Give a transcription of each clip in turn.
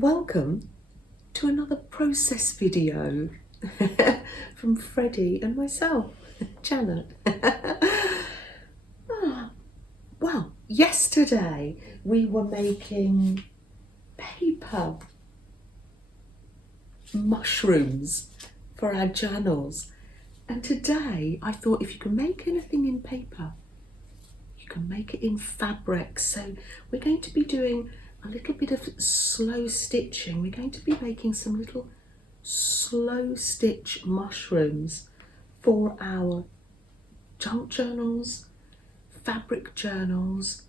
Welcome to another process video from Freddie and myself, Janet. Well, yesterday we were making paper mushrooms for our journals, and today I thought if you can make anything in paper, you can make it in fabric. So we're going to be doing a little bit of slow stitching. We're going to be making some little slow stitch mushrooms for our junk journals, fabric journals,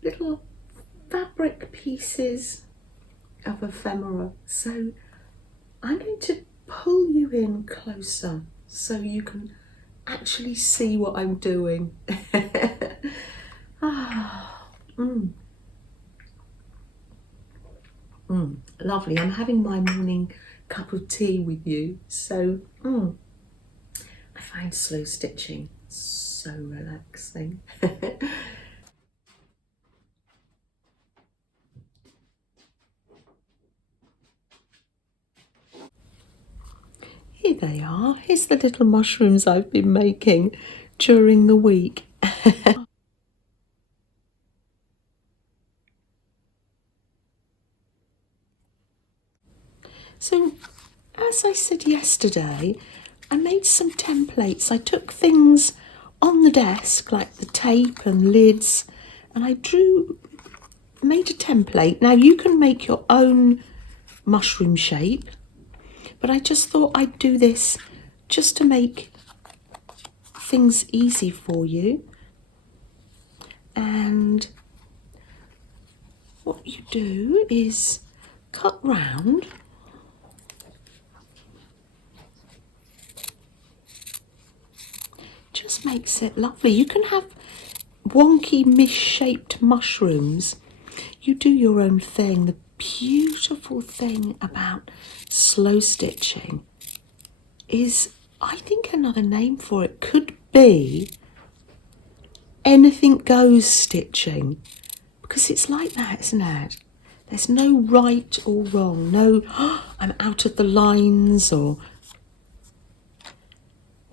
little fabric pieces of ephemera. So I'm going to pull you in closer so you can actually see what I'm doing. Lovely. I'm having my morning cup of tea with you. So I find slow stitching so relaxing. Here they are. Here's the little mushrooms I've been making during the week. So, as I said yesterday, I made some templates. I took things on the desk, like the tape and lids, and I made a template. Now, you can make your own mushroom shape, but I just thought I'd do this just to make things easy for you. And what you do is cut round. Just makes it lovely. You can have wonky misshaped mushrooms. You do your own thing. The beautiful thing about slow stitching is, I think another name for it could be anything goes stitching, because it's like that, isn't it? There's no right or wrong. No, I'm out of the lines, or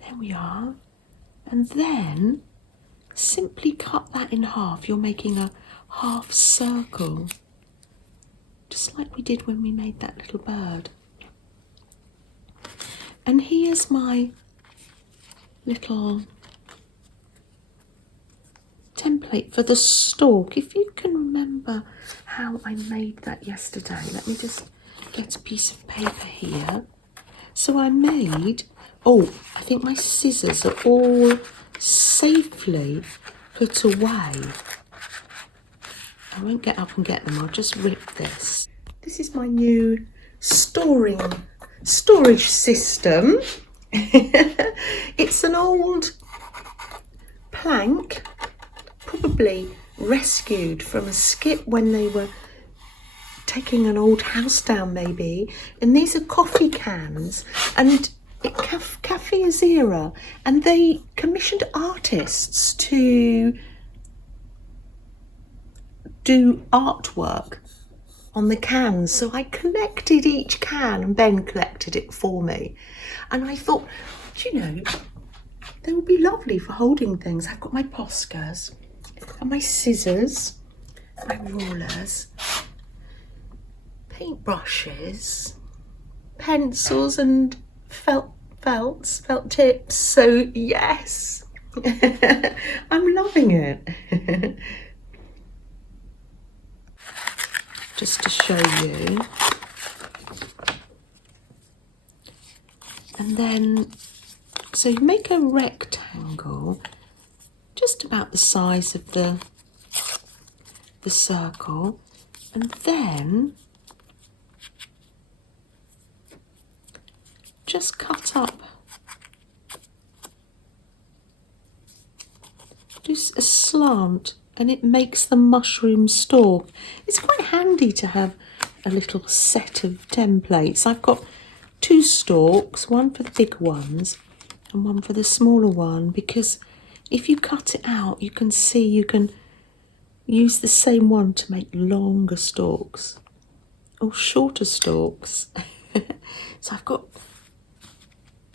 there we are. And then simply cut that in half. You're making a half circle, just like we did when we made that little bird. And here's my little template for the stalk. If you can remember how I made that yesterday, let me just get a piece of paper here. So I made, I think my scissors are all safely put away. I won't get up and get them, I'll just rip this. This is my new storage system. It's an old plank, probably rescued from a skip when they were taking an old house down maybe, and these are coffee cans, and Cafe Azira, and they commissioned artists to do artwork on the cans. So I collected each can, and Ben collected it for me, and I thought, they would be lovely for holding things. I've got my Poscas and my scissors, my rulers, paint brushes, pencils and felt tips. So yes, I'm loving it. Just to show you. And then, so you make a rectangle just about the size of the circle, and then just cut up, do a slant, and it makes the mushroom stalk. It's quite handy to have a little set of templates. I've got 2 stalks, one for the big ones and one for the smaller one, because if you cut it out, you can see you can use the same one to make longer stalks. or shorter stalks. So I've got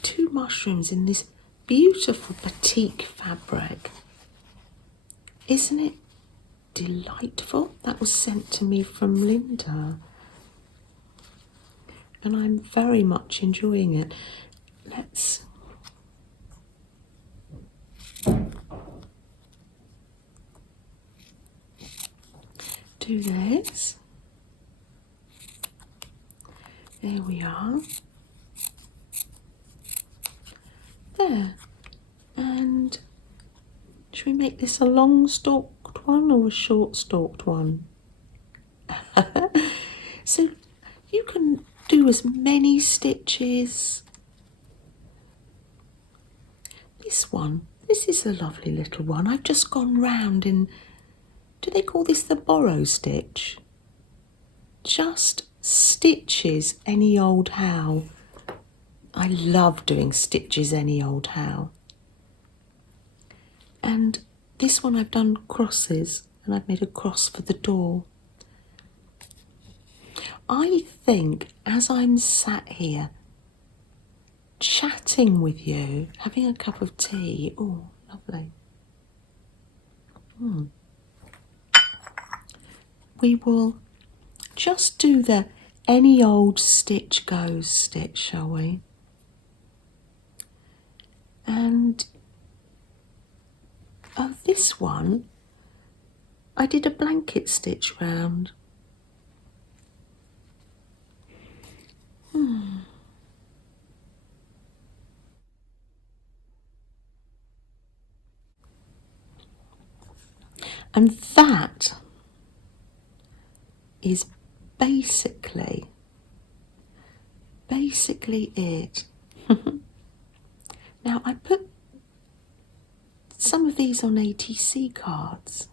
2 mushrooms in this beautiful batik fabric. Isn't it delightful? That was sent to me from Linda, and I'm very much enjoying it. Let's do this. There we are. There. And should we make this a long stalked one or a short stalked one? So you can do as many stitches. This is a lovely little one. I've just gone round in, do they call this the borrow stitch? Just stitches any old how. I love doing stitches any old how. And this one I've done crosses, and I've made a cross for the door. I think as I'm sat here chatting with you, having a cup of tea, oh, lovely. We will just do the any old stitch goes stitch, shall we? And this one, I did a blanket stitch round. And that is basically it. Now I put some of these on ATC cards.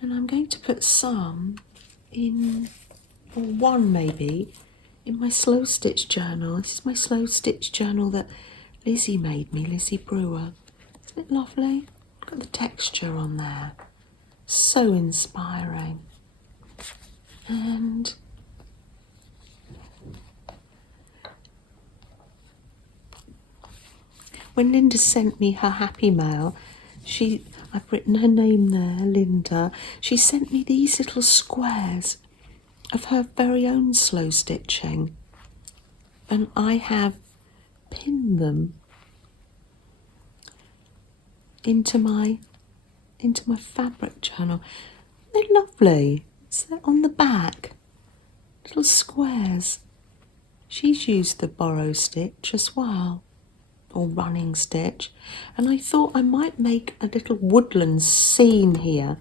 And I'm going to put some in, or one maybe, in my slow stitch journal. This is my slow stitch journal that Lizzie made me, Lizzie Brewer. Isn't it lovely? Look at the texture on there. So inspiring. And when Linda sent me her happy mail, I've written her name there, Linda. She sent me these little squares of her very own slow stitching, and I have pinned them into my fabric journal. They're lovely. So on the back, little squares. She's used the borrow stitch as well, or running stitch, and I thought I might make a little woodland scene here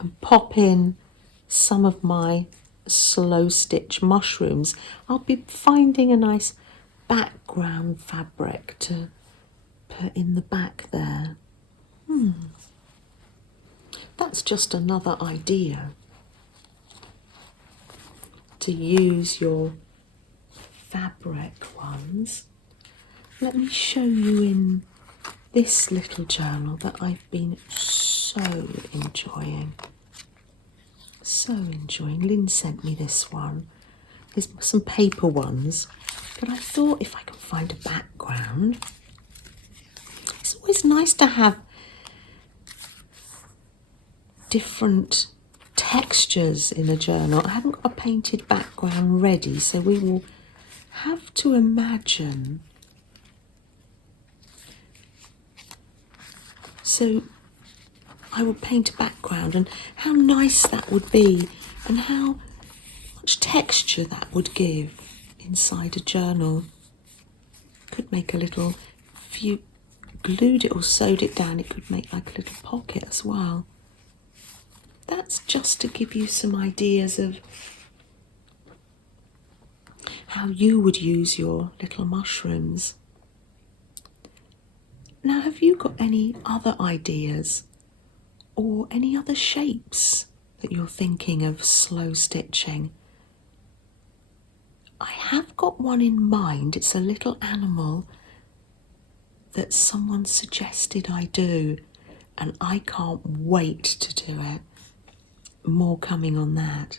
and pop in some of my slow stitch mushrooms. I'll be finding a nice background fabric to put in the back there. That's just another idea to use your fabric ones. Let me show you in this little journal that I've been so enjoying. Lynn sent me this one. There's some paper ones, but I thought if I can find a background, it's always nice to have different textures in a journal. I haven't got a painted background ready, so we will have to imagine. So I would paint a background, and how nice that would be, and how much texture that would give inside a journal. Could make a little, if you glued it or sewed it down, it could make like a little pocket as well. That's just to give you some ideas of how you would use your little mushrooms. Now, have you got any other ideas or any other shapes that you're thinking of slow stitching? I have got one in mind. It's a little animal, that someone suggested I do, and I can't wait to do it. More coming on that.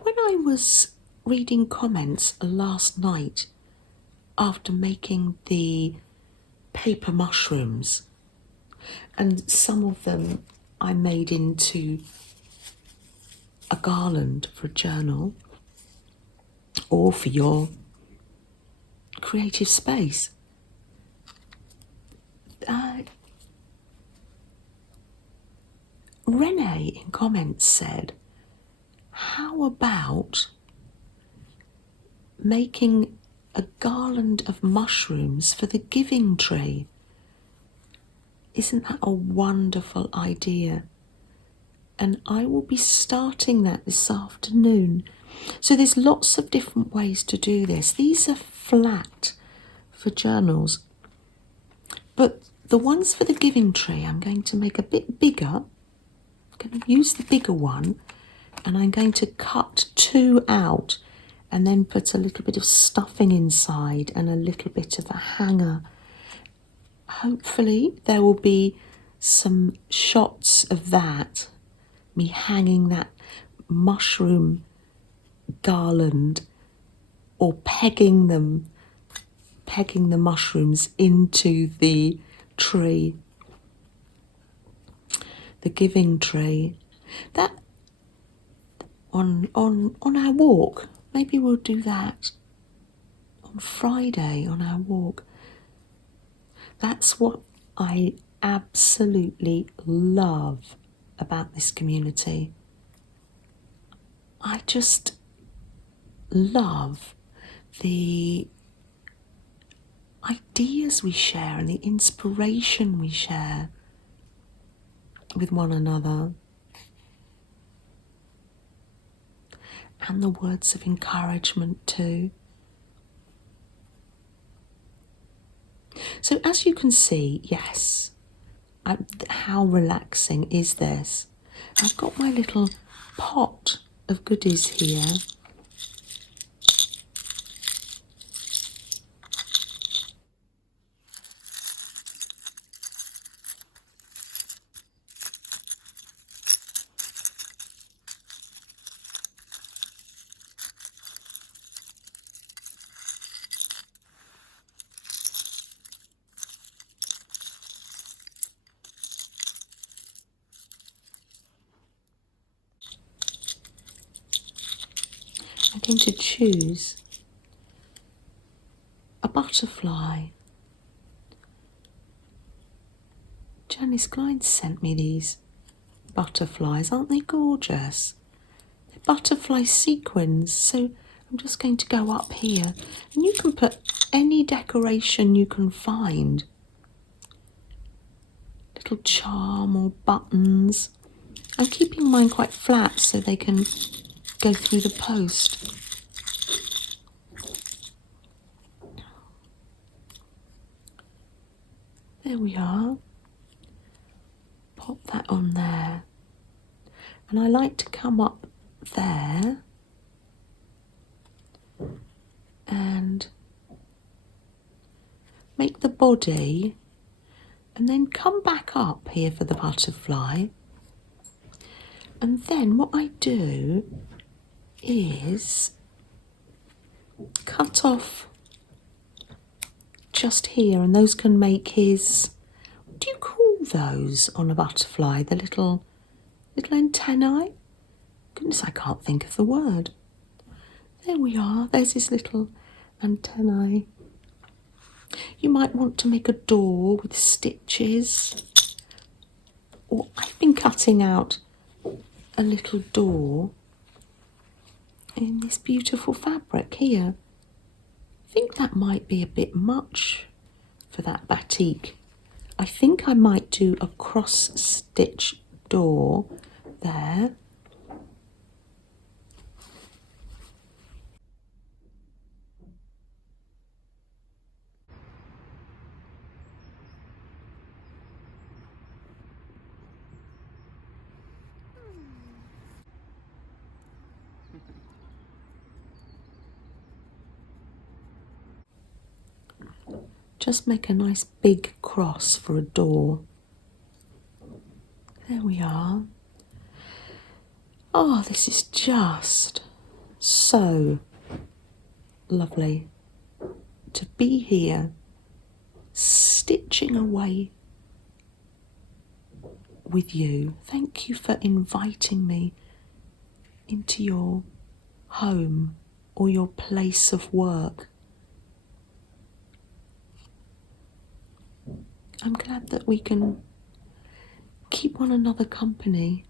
When I was reading comments last night after making the paper mushrooms, and some of them I made into a garland for a journal or for your creative space. Renee in comments said, how about making a garland of mushrooms for the giving tree? Isn't that a wonderful idea? And I will be starting that this afternoon. So there's lots of different ways to do this. These are flat for journals, but the ones for the giving tree I'm going to make a bit bigger. I'm going to use the bigger one, and I'm going to cut 2 out and then put a little bit of stuffing inside and a little bit of a hanger. Hopefully there will be some shots of that, me hanging that mushroom garland or pegging the mushrooms into the tree, the giving tree. That on our walk, maybe we'll do that on Friday on our walk. That's what I absolutely love about this community. I just love the ideas we share and the inspiration we share with one another, and the words of encouragement too. So as you can see, yes, how relaxing is this? I've got my little pot of goodies here. I'm going to choose a butterfly. Janice Klein sent me these butterflies. Aren't they gorgeous? They're butterfly sequins. So I'm just going to go up here, and you can put any decoration you can find. Little charm or buttons. I'm keeping mine quite flat so they can go through the post. There we are. Pop that on there. And I like to come up there and make the body, and then come back up here for the butterfly. And then what I do is cut off just here, and those can make his, what do you call those on a butterfly? The little antennae? Goodness, I can't think of the word. There we are, there's his little antennae. You might want to make a door with stitches, or I've been cutting out a little door in this beautiful fabric here. I think that might be a bit much for that batik. I think I might do a cross stitch door there. just make a nice big cross for a door. There we are. Oh, this is just so lovely to be here, stitching away with you. Thank you for inviting me into your home or your place of work. I'm glad that we can keep one another company.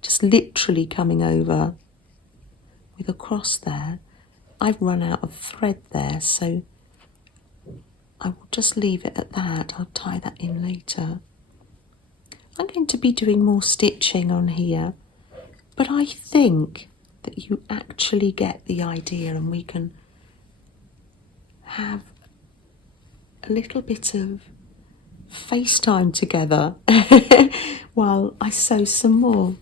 Just literally coming over with a cross there. I've run out of thread there, so I will just leave it at that. I'll tie that in later. I'm going to be doing more stitching on here, but I think that you actually get the idea, and we can have a little bit of FaceTime together while I sew some more.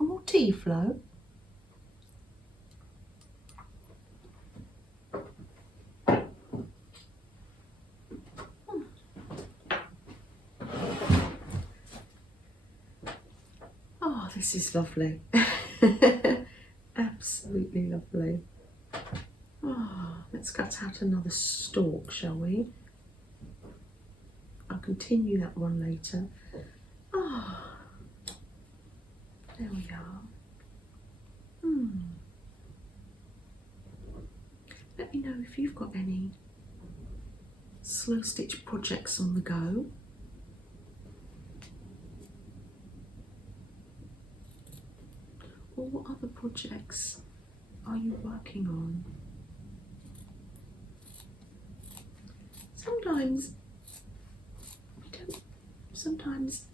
More tea, Flo? Oh, this is lovely. Absolutely lovely. Oh, let's cut out another stalk, shall we? I'll continue that one later. Oh, there we are. Let me know if you've got any slow stitch projects on the go. Or what other projects are you working on? Sometimes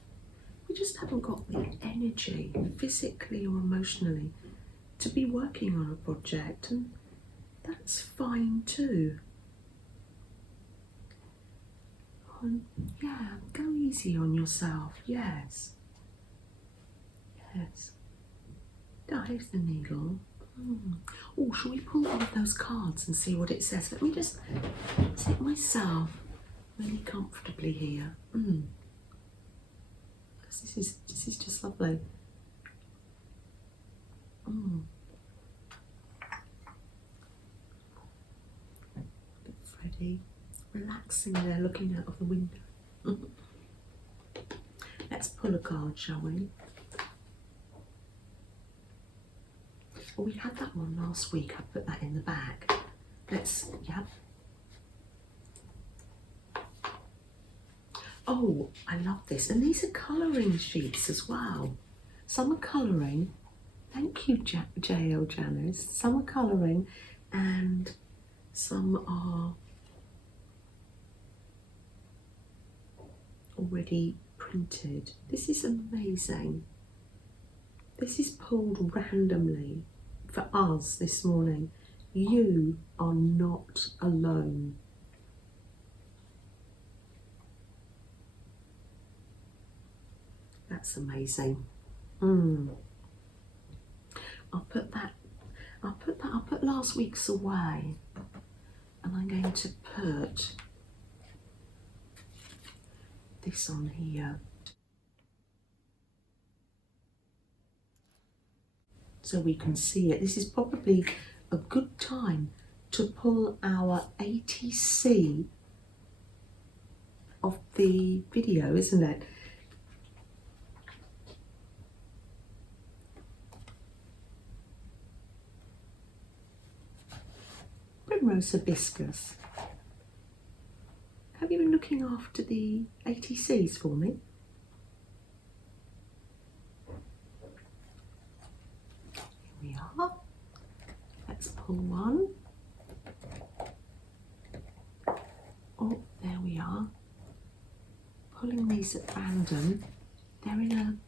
we just haven't got the energy, physically or emotionally, to be working on a project, and that's fine too. Yeah, go easy on yourself, yes. Yes. Here's the needle. Oh, shall we pull one of those cards and see what it says? Let me just sit myself really comfortably here. This is just lovely. Bit Freddie, relaxing there, looking out of the window. Let's pull a card, shall we? Well, we had that one last week. I put that in the bag. Yeah. Oh, I love this. And these are colouring sheets as well. Some are colouring. Thank you, J.L. Janice. Some are colouring and some are already printed. This is amazing. This is pulled randomly for us this morning. You are not alone. That's amazing. I'll put last week's away, and I'm going to put this on here. So we can see it. This is probably a good time to pull our ATC of the video, isn't it? Primrose hibiscus. Have you been looking after the ATCs for me? Here we are. Let's pull one. Oh, there we are. Pulling these at random. They're in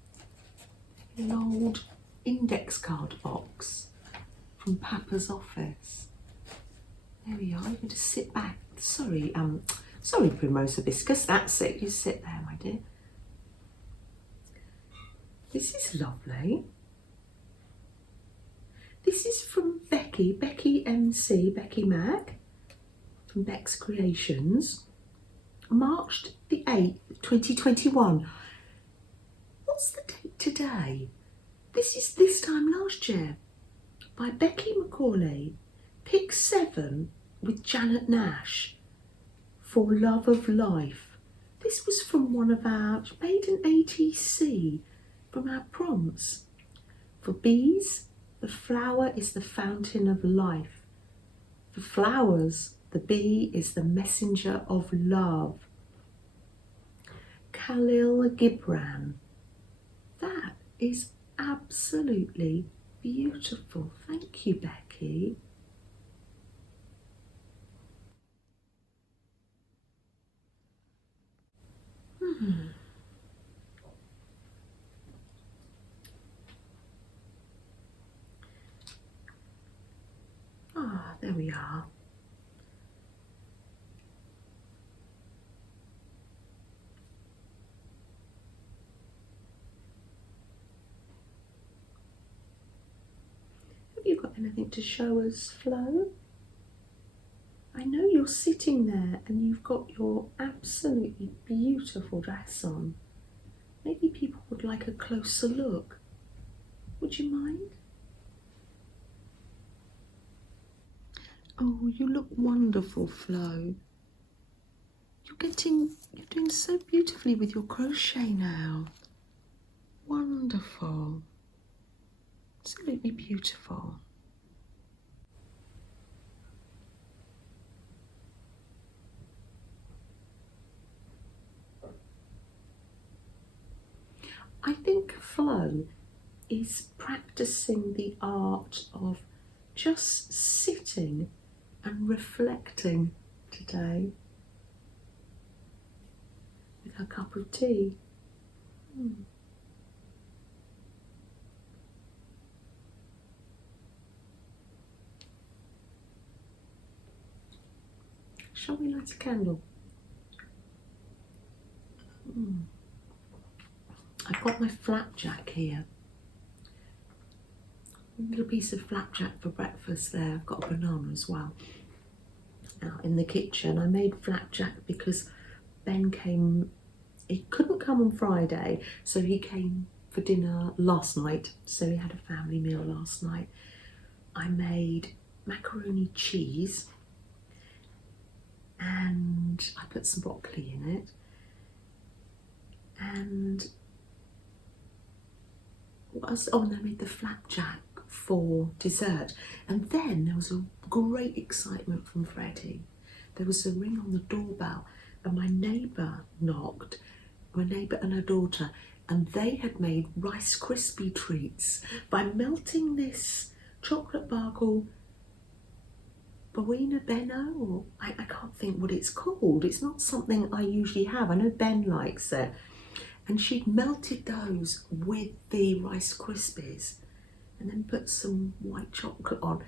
an old index card box from Papa's office. There we are. You can just sit back. Sorry, Primrose hibiscus. That's it. You sit there, my dear. This is lovely. This is from Becky MC, Becky Mac, from Beck's Creations, March the 8th, 2021. What's the date today? This is this time last year, by Becky Macaulay, Pick 7 with Janet Nash, For Love of Life. This was from one of our, made an ATC from our prompts. For bees, the flower is the fountain of life. For flowers, the bee is the messenger of love. Khalil Gibran. That is absolutely beautiful. Thank you, Becky. Ah, there we are. Have you got anything to show us, Flo? I know you're sitting there and you've got your absolutely beautiful dress on. Maybe people would like a closer look. Would you mind? Oh, you look wonderful, Flo. You're doing so beautifully with your crochet now. Wonderful. Absolutely beautiful. I think Flo is practicing the art of just sitting and reflecting today with her cup of tea. Shall we light a candle? I've got my flapjack here. A little piece of flapjack for breakfast there. I've got a banana as well. Out in the kitchen, I made flapjack because Ben came, he couldn't come on Friday, so he came for dinner last night. So we had a family meal last night. I made macaroni cheese and I put some broccoli in it. And what else? Oh, and I made the flapjack for dessert. And then there was a great excitement from Freddie. There was a ring on the doorbell and my neighbour knocked, my neighbour and her daughter, and they had made Rice Krispie treats by melting this chocolate bar called Bawina Benno, or I can't think what it's called. It's not something I usually have. I know Ben likes it. And she'd melted those with the Rice Krispies and then put some white chocolate on.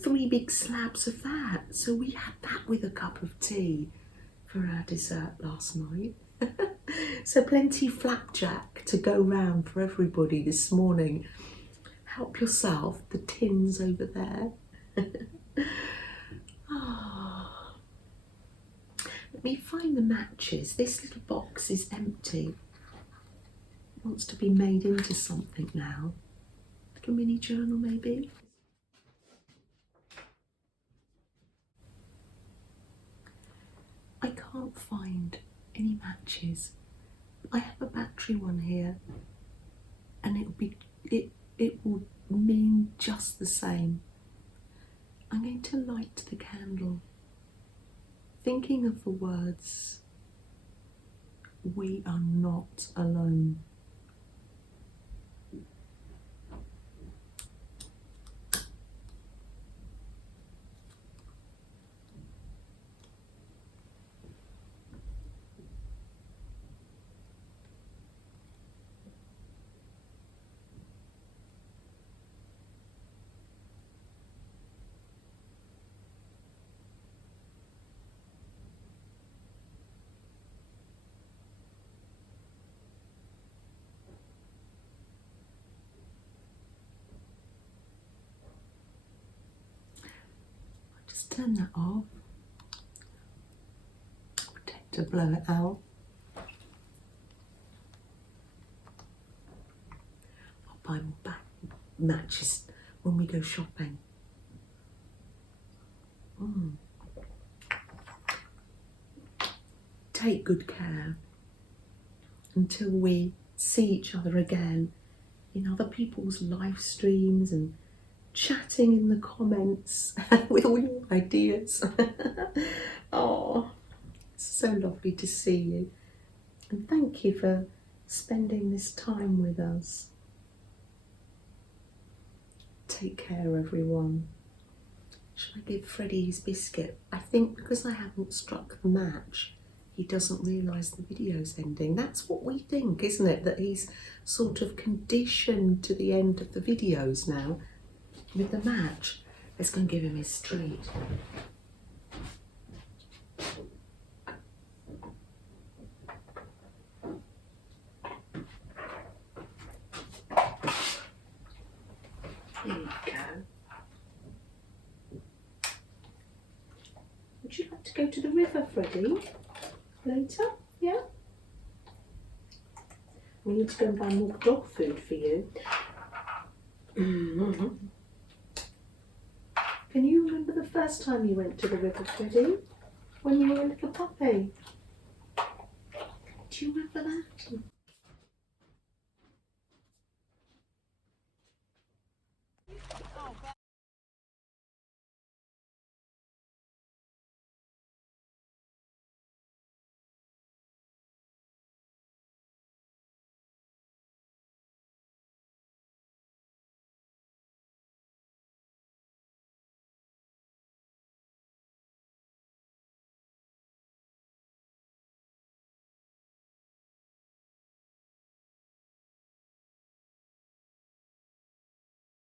3 big slabs of that. So we had that with a cup of tea for our dessert last night. So plenty flapjack to go round for everybody this morning. Help yourself, the tin's over there. Oh. Let me find the matches. This little box is empty. It wants to be made into something now. Little mini journal maybe. I can't find any matches. I have a battery one here and it will mean just the same. I'm going to light the candle, thinking of the words, we are not alone. turn that off. Pretend to blow it out. I'll buy more matches when we go shopping. Take good care until we see each other again in other people's live streams and chatting in the comments with all your ideas. Oh, it's so lovely to see you. And thank you for spending this time with us. Take care, everyone. Should I give Freddie his biscuit? I think because I haven't struck the match, he doesn't realise the video's ending. That's what we think, isn't it? That he's sort of conditioned to the end of the videos now with the match. Let's go and give him his treat. There you go. Would you like to go to the river, Freddie? Later? Yeah? We need to go and buy more dog food for you. Can you remember the first time you went to the river, Freddie? When you were a little puppy? Do you remember that?